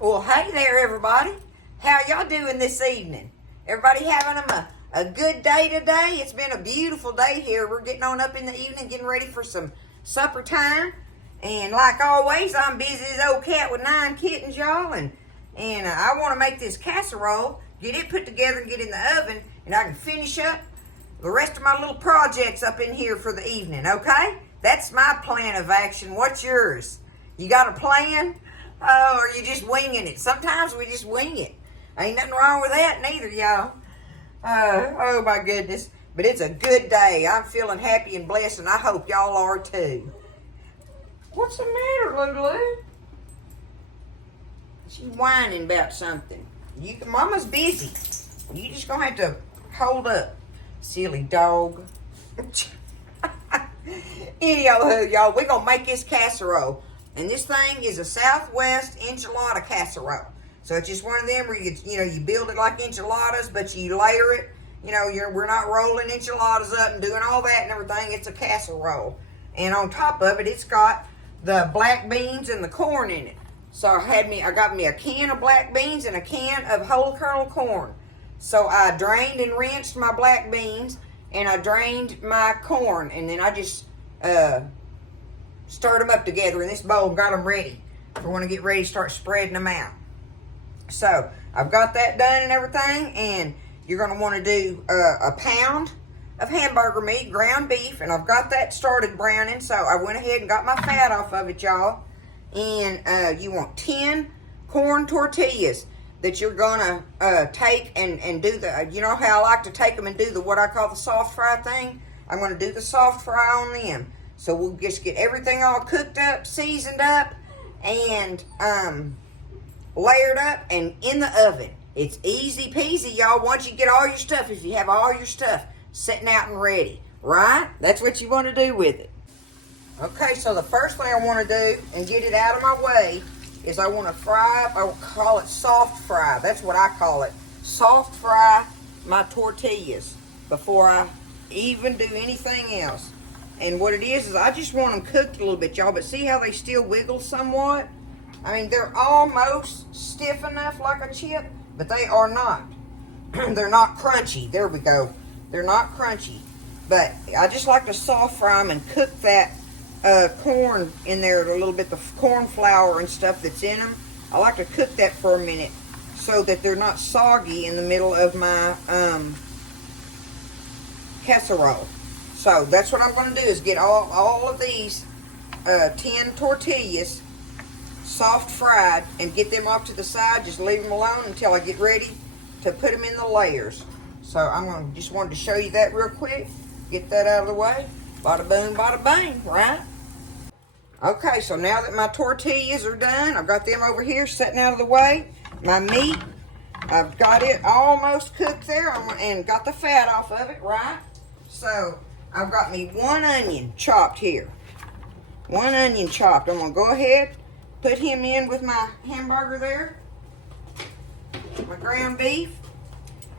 Well, hey there, everybody. How y'all doing this evening? Everybody having a good day today? It's been a beautiful day here. We're getting on up in the evening, getting ready for some supper time. And like always, I'm busy as old cat with 9 kittens, y'all. And I want to make this casserole, get it put together and get in the oven, and I can finish up the rest of my little projects up in here for the evening, okay? That's my plan of action. What's yours? You got a plan? Oh, or you just winging it? Sometimes we just wing it. Ain't nothing wrong with that neither, y'all. Oh my goodness. But it's a good day. I'm feeling happy and blessed, and I hope y'all are too. What's the matter, Lulu? She's whining about something. Mama's busy. You just gonna have to hold up, silly dog. Anywho, y'all, we're gonna make this casserole. And this thing is a Southwest enchilada casserole. So it's just one of them where you build it like enchiladas, but you layer it. We're not rolling enchiladas up and doing all that and everything. It's a casserole. And on top of it, it's got the black beans and the corn in it. So I got me a can of black beans and a can of whole kernel corn. So I drained and rinsed my black beans, and I drained my corn, and then I just stirred them up together in this bowl and got them ready for when I get ready to start spreading them out. So I've got that done and everything, and you're going to want to do a pound of hamburger meat, ground beef, and I've got that started browning, so I went ahead and got my fat off of it, y'all. And you want 10 corn tortillas that you're going to take and do you know how I like to take them and do what I call the soft fry thing? I'm going to do the soft fry on them. So we'll just get everything all cooked up, seasoned up, and layered up and in the oven. It's easy peasy, y'all, once you get all your stuff, if you have all your stuff sitting out and ready, right? That's what you want to do with it. Okay, so the first thing I want to do and get it out of my way is I want to fry up, I will call it soft fry. That's what I call it. Soft fry my tortillas before I even do anything else. And what it is I just want them cooked a little bit, y'all. But see how they still wiggle somewhat? I mean, they're almost stiff enough like a chip, but they are not. They're not crunchy. There we go. They're not crunchy. But I just like to soft fry them and cook that corn in there a little bit, the corn flour and stuff that's in them. I like to cook that for a minute so that they're not soggy in the middle of my casserole. So that's what I'm going to do is get all of these 10 tortillas soft fried and get them off to the side. Just leave them alone until I get ready to put them in the layers. So just wanted to show you that real quick. Get that out of the way. Bada boom, bada bang, right? Okay, so now that my tortillas are done, I've got them over here sitting out of the way. My meat, I've got it almost cooked there and got the fat off of it, right? So I've got me 1 onion chopped here. 1 onion chopped. I'm going to go ahead, put him in with my hamburger there, my ground beef,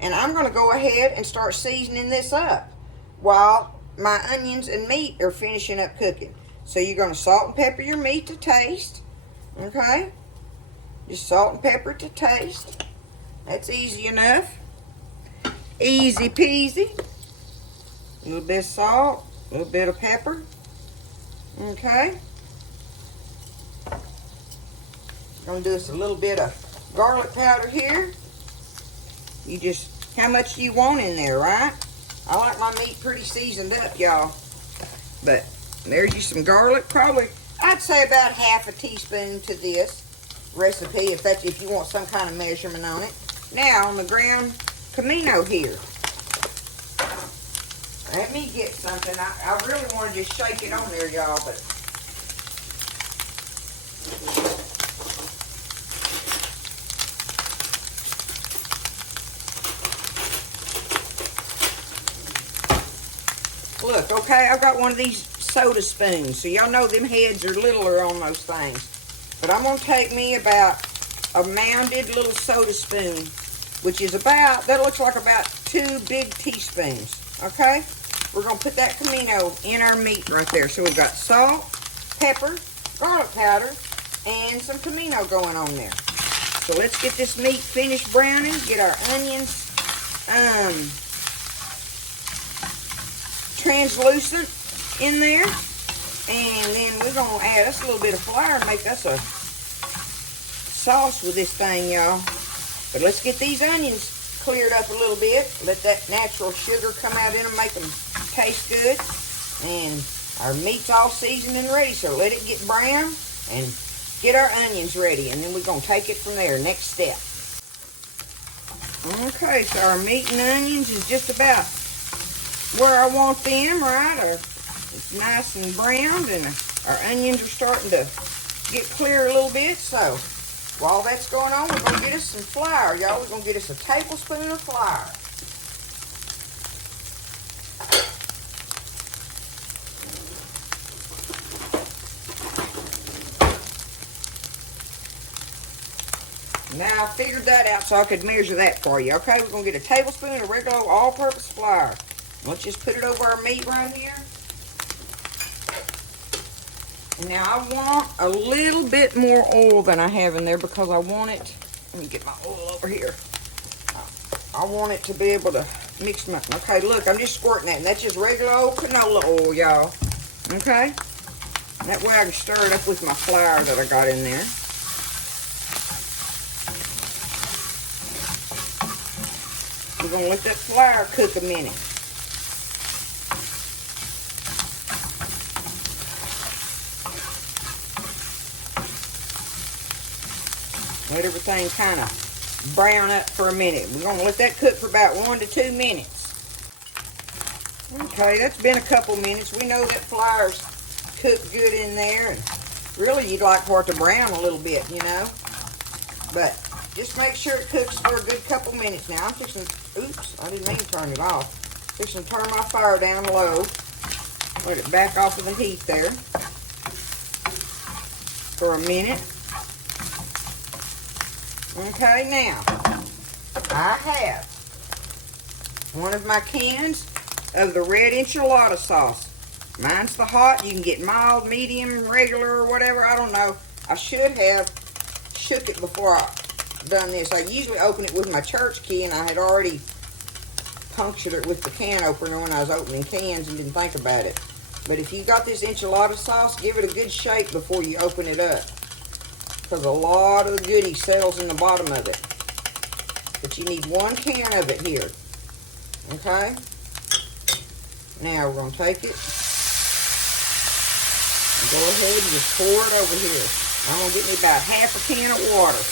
and I'm going to go ahead and start seasoning this up while my onions and meat are finishing up cooking. So you're going to salt and pepper your meat to taste, okay? Just salt and pepper to taste. That's easy enough. Easy peasy. A little bit of salt, a little bit of pepper, okay? Going to do us a little bit of garlic powder here. You just, how much do you want in there, right? I like my meat pretty seasoned up, y'all. But there's you some garlic. Probably, I'd say about half a teaspoon to this recipe if you want some kind of measurement on it. Now on the ground comino here. Let me get something. I really want to just shake it on there, y'all, but look, okay, I've got one of these soda spoons. So y'all know them heads are littler on those things. But I'm going to take me about a mounded little soda spoon, which is that looks like about 2 big teaspoons, okay? We're going to put that comino in our meat right there. So we've got salt, pepper, garlic powder, and some comino going on there. So let's get this meat finished browning. Get our onions translucent in there. And then we're going to add us a little bit of flour and make us a sauce with this thing, y'all. But let's get these onions cleared up a little bit. Let that natural sugar come out in them, make them taste good. And our meat's all seasoned and ready, so let it get brown and get our onions ready. And then we're going to take it from there, next step. Okay, so our meat and onions is just about where I want them, right? It's nice and browned, and our onions are starting to get clear a little bit. So while that's going on, we're going to get us some flour, y'all. We're going to get us a tablespoon of flour. Now I figured that out so I could measure that for you. Okay, we're going to get a tablespoon of regular all-purpose flour. Let's just put it over our meat right here. Now I want a little bit more oil than I have in there because I want it, let me get my oil over here. I want it to be able to mix my, okay, look, I'm just squirting that, and that's just regular old canola oil, y'all. Okay? That way I can stir it up with my flour that I got in there. We're going to let that flour cook a minute. Let everything kind of brown up for a minute. We're going to let that cook for about 1 to 2 minutes. Okay, that's been a couple minutes. We know that flour's cooked good in there. And really, you'd like for it to brown a little bit, you know. But just make sure it cooks for a good couple minutes. Now, I'm fixing to, oops, I didn't mean to turn it off. Fixing to turn my fire down low. Let it back off of the heat there for a minute. Okay, now, I have one of my cans of the red enchilada sauce. Mine's the hot. You can get mild, medium, regular, or whatever. I don't know. I should have shook it before I done this. I usually open it with my church key, and I had already punctured it with the can opener when I was opening cans and didn't think about it. But if you got this enchilada sauce, give it a good shake before you open it up, because a lot of the goodie settles in the bottom of it. But you need 1 can of it here. Okay? Now we're going to take it and go ahead and just pour it over here. I'm going to get me about half a can of water.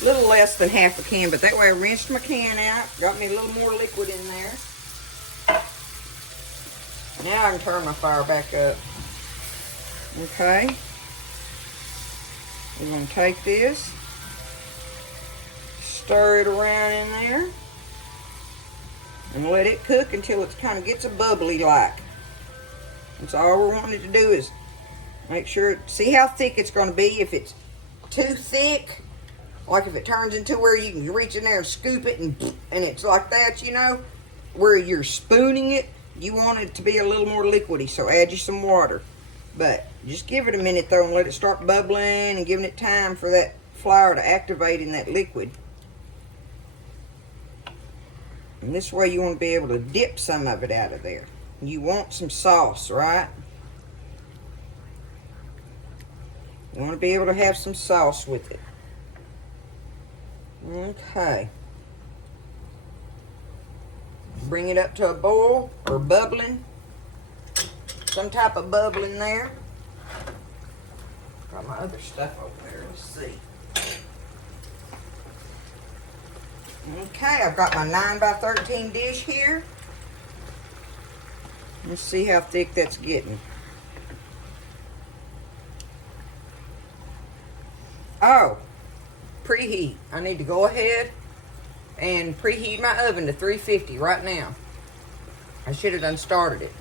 A little less than half a can, but that way I rinsed my can out, got me a little more liquid in there. Now I can turn my fire back up. Okay. We're going to take this, stir it around in there, and let it cook until it kind of gets a bubbly like. That's all we're wanting it to do is make sure, see how thick it's going to be. If it's too thick, like if it turns into where you can reach in there and scoop it and it's like that, you know, where you're spooning it, you want it to be a little more liquidy, so add you some water. But just give it a minute though and let it start bubbling and giving it time for that flour to activate in that liquid. And this way you want to be able to dip some of it out of there. You want some sauce, right? You want to be able to have some sauce with it. Okay. Bring it up to a boil or bubbling. Some type of bubbling there. Got my other stuff over there. Let's see. Okay, I've got my 9x13 dish here. Let's see how thick that's getting. Oh, preheat. I need to go ahead and preheat my oven to 350 right now. I should have done started it.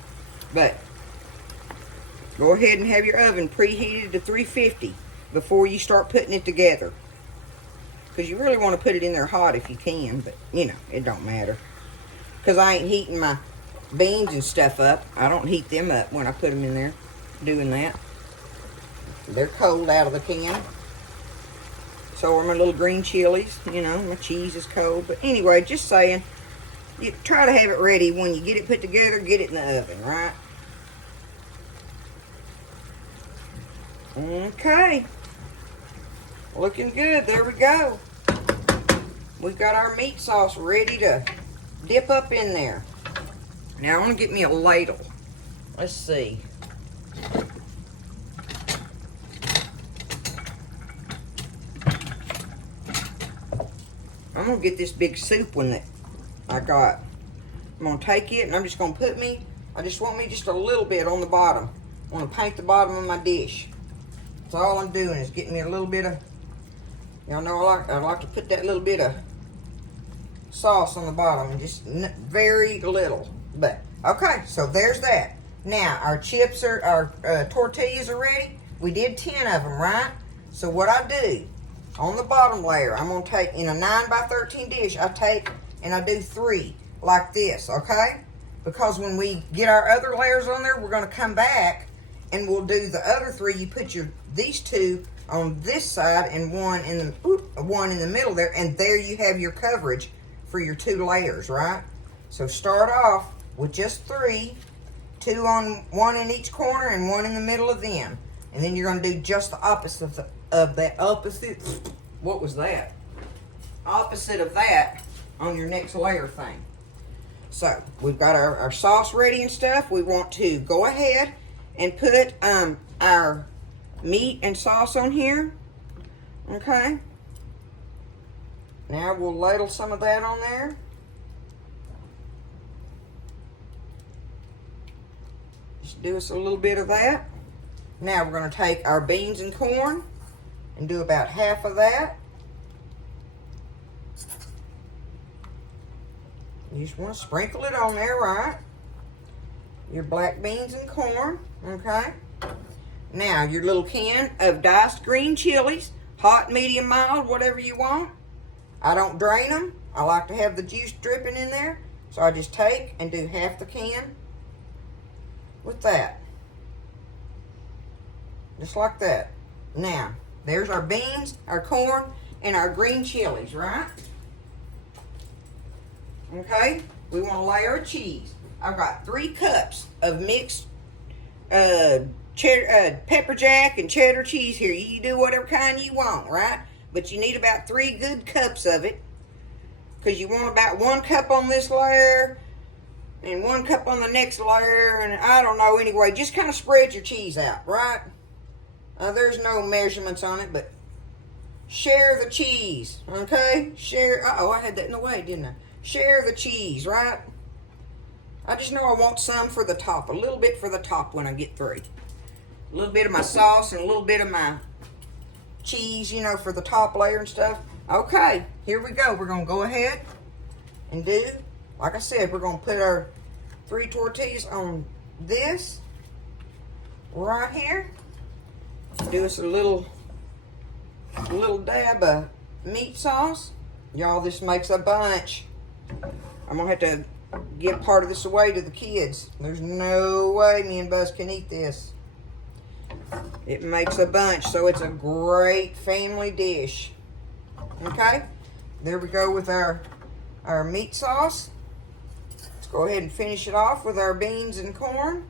But go ahead and have your oven preheated to 350 before you start putting it together. Because you really want to put it in there hot if you can, but you know, it don't matter. Because I ain't heating my beans and stuff up. I don't heat them up when I put them in there doing that. They're cold out of the can. So are my little green chilies. You know, my cheese is cold. But anyway, just saying, you try to have it ready when you get it put together, get it in the oven, right? Okay. Looking good. There we go. We've got our meat sauce ready to dip up in there. Now, I'm going to get me a ladle. Let's see. I'm going to get this big soup one that I got. I'm going to take it and I'm just going to put I just want me just a little bit on the bottom. I want to paint the bottom of my dish. So all I'm doing is getting me a little bit of, y'all know I like to put that little bit of sauce on the bottom, just very little. But okay, so there's that. Now our chips our tortillas are ready. We did 10 of them, right? So what I do on the bottom layer, I'm gonna take in a 9 by 13 dish. I take and I do 3 like this, okay? Because when we get our other layers on there, we're gonna come back and we'll do the other 3. You put these 2 on this side and one in the middle there, and there you have your coverage for your 2 layers, right? So start off with just 3, 2 on one in each corner and 1 in the middle of them, and then you're going to do just the opposite of that. What was that? Opposite of that on your next layer thing. So we've got our sauce ready and stuff. We want to go ahead and put our meat and sauce on here. Okay. Now we'll ladle some of that on there. Just do us a little bit of that. Now we're going to take our beans and corn and do about half of that. You just want to sprinkle it on there, right? Your black beans and corn, okay? Now your little can of diced green chilies, hot, medium, mild, whatever you want. I don't drain them. I like to have the juice dripping in there. So I just take and do half the can with that. Just like that. Now, there's our beans, our corn, and our green chilies, right? Okay, we want a layer of cheese. I've got 3 cups of mixed pepper jack and cheddar cheese here. You do whatever kind you want, right? But you need about 3 good cups of it, because you want about 1 cup on this layer and 1 cup on the next layer, and I don't know. Anyway, just kind of spread your cheese out, right? There's no measurements on it, but share the cheese, okay? Share. Uh-oh, I had that in the way, didn't I? Share the cheese, right? I just know I want some for the top, a little bit for the top when I get through. A little bit of my sauce and a little bit of my cheese, you know, for the top layer and stuff. Okay, here we go. We're going to go ahead and do, like I said, we're going to put our 3 tortillas on this right here. Do us a little dab of meat sauce. Y'all, this makes a bunch. I'm going to have to give part of this away to the kids. There's no way me and Buzz can eat this. It makes a bunch, so it's a great family dish. Okay, there we go with our meat sauce. Let's go ahead and finish it off with our beans and corn.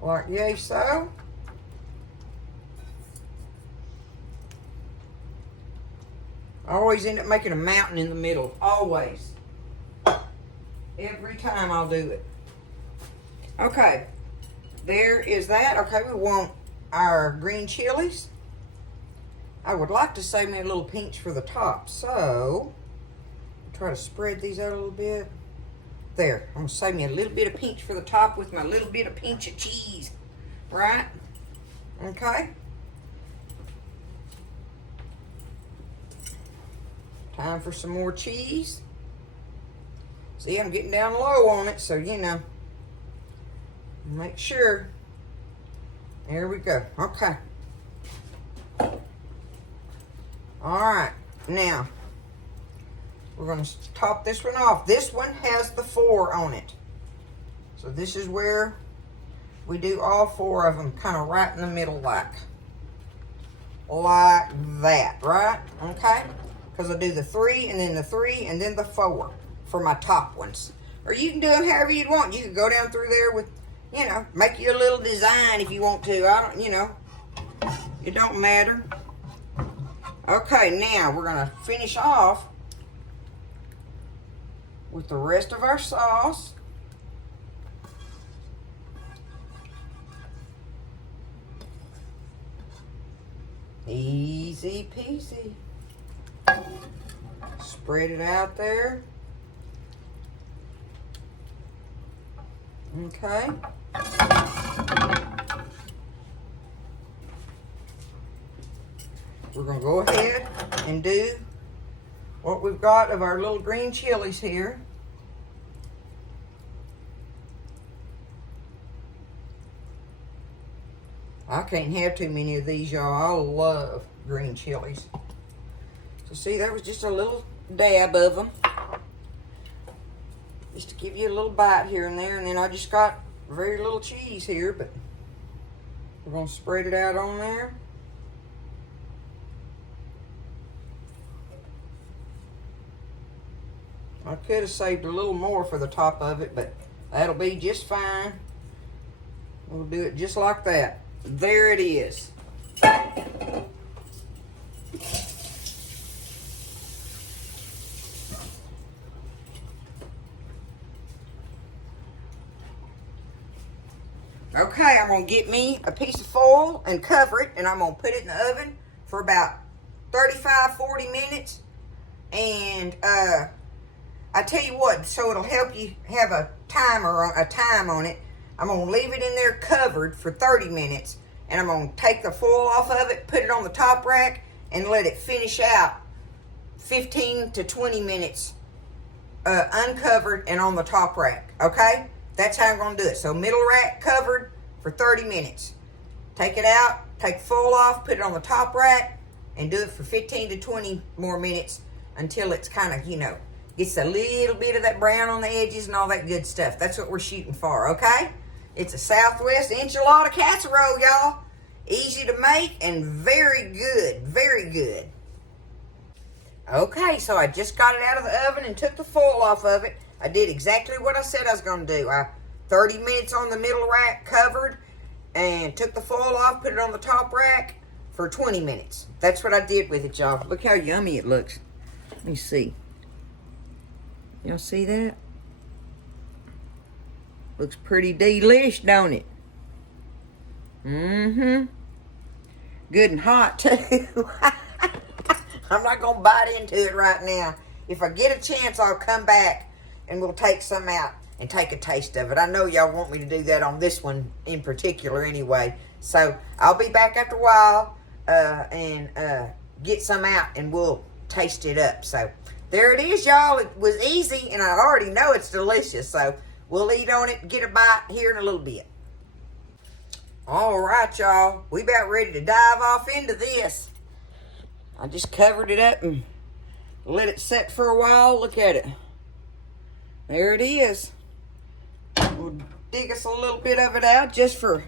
Like yay so. I always end up making a mountain in the middle, always. Every time I'll do it. Okay, there is that. Okay, we want our green chilies. I would like to save me a little pinch for the top, so try to spread these out a little bit. There, I'm gonna save me a little bit of pinch for the top with my little bit of pinch of cheese, right? Okay. Time for some more cheese. See, I'm getting down low on it, so you know, make sure. There we go. Okay. All right. Now, we're going to top this one off. This one has the 4 on it. So this is where we do all 4 of them, kind of right in the middle like that, right? Okay? Because I do the 3 and then the 3 and then the 4 for my top ones. Or you can do them however you'd want. You can go down through there with, you know, make you a little design if you want to. I don't, you know, it don't matter. Okay, now we're going to finish off with the rest of our sauce. Easy peasy. Spread it out there. Okay. We're going to go ahead and do what we've got of our little green chilies here. I can't have too many of these, y'all. I love green chilies. So see, that was just a little dab of them. Just to give you a little bite here and there. And then I just got very little cheese here, but we're going to spread it out on there. I could have saved a little more for the top of it, but that'll be just fine. We'll do it just like that. There it is. Okay, I'm going to get me a piece of foil and cover it, and I'm going to put it in the oven for about 35-40 minutes. And I tell you what, so it'll help you have a timer, a time on it. I'm going to leave it in there covered for 30 minutes, and I'm going to take the foil off of it, put it on the top rack, and let it finish out 15 to 20 minutes uncovered and on the top rack, okay? That's how I'm going to do it. So middle rack covered for 30 minutes. Take it out, take the foil off, put it on the top rack, and do it for 15 to 20 more minutes until it's kind of, you know, gets a little bit of that brown on the edges and all that good stuff. That's what we're shooting for, okay? It's a Southwest enchilada casserole, y'all. Easy to make and very good, very good. Okay, so I just got it out of the oven and took the foil off of it. I did exactly what I said I was going to do. 30 minutes on the middle rack covered and took the foil off, put it on the top rack for 20 minutes. That's what I did with it, y'all. Look how yummy it looks. Let me see. Y'all see that? Looks pretty delish, don't it? Mm-hmm. Good and hot, too. I'm not going to bite into it right now. If I get a chance, I'll come back and we'll take some out and take a taste of it. I know y'all want me to do that on this one in particular anyway. So I'll be back after a while and get some out and we'll taste it up. So there it is, y'all. It was easy and I already know it's delicious. So we'll eat on it and get a bite here in a little bit. All right, y'all. We about ready to dive off into this. I just covered it up and let it set for a while. Look at it. There it is. We'll dig us a little bit of it out just for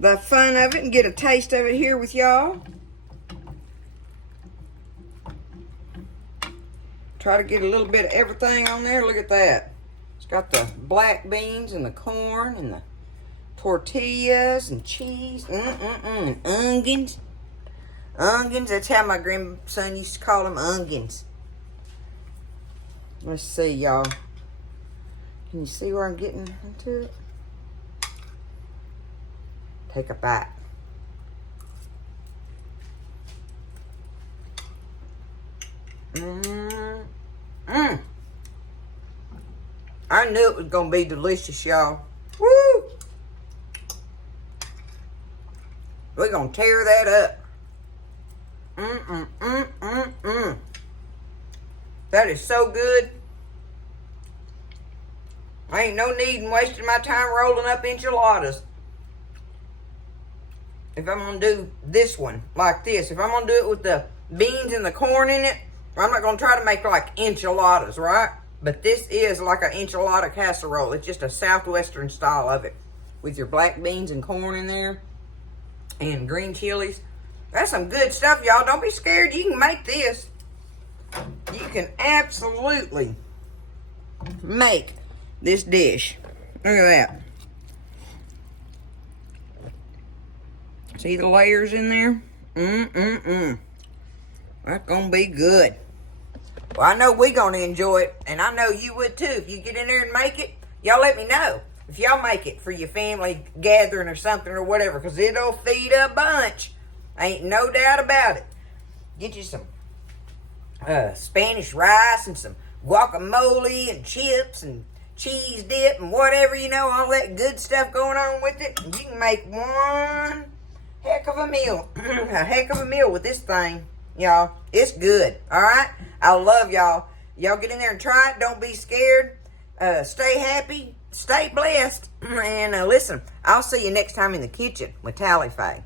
the fun of it and get a taste of it here with y'all. Try to get a little bit of everything on there. Look at that. It's got the black beans and the corn and the tortillas and cheese. And onions. Onions, that's how my grandson used to call them, onions. Let's see, y'all. Can you see where I'm getting into it? Take a bite. I knew it was going to be delicious, y'all. Woo! We're going to tear that up. That is so good. I ain't no need in wasting my time rolling up enchiladas. If I'm going to do this one like this, if I'm going to do it with the beans and the corn in it. I'm not going to try to make like enchiladas, right? But this is like an enchilada casserole. It's just a southwestern style of it. With your black beans and corn in there. And green chilies. That's some good stuff, y'all. Don't be scared. You can make this. You can absolutely make this dish. Look at that. See the layers in there? That's going to be good. Well, I know we're going to enjoy it, and I know you would too. If you get in there and make it, y'all let me know. If y'all make it for your family gathering or something or whatever, because it'll feed a bunch. Ain't no doubt about it. Get you some Spanish rice and some guacamole and chips and cheese dip and whatever, you know, all that good stuff going on with it. And you can make one heck of a meal. A heck of a meal with this thing, y'all. It's good, all right? I love y'all. Y'all get in there and try it. Don't be scared. Stay happy. Stay blessed. And listen, I'll see you next time in the kitchen with Tally Faye.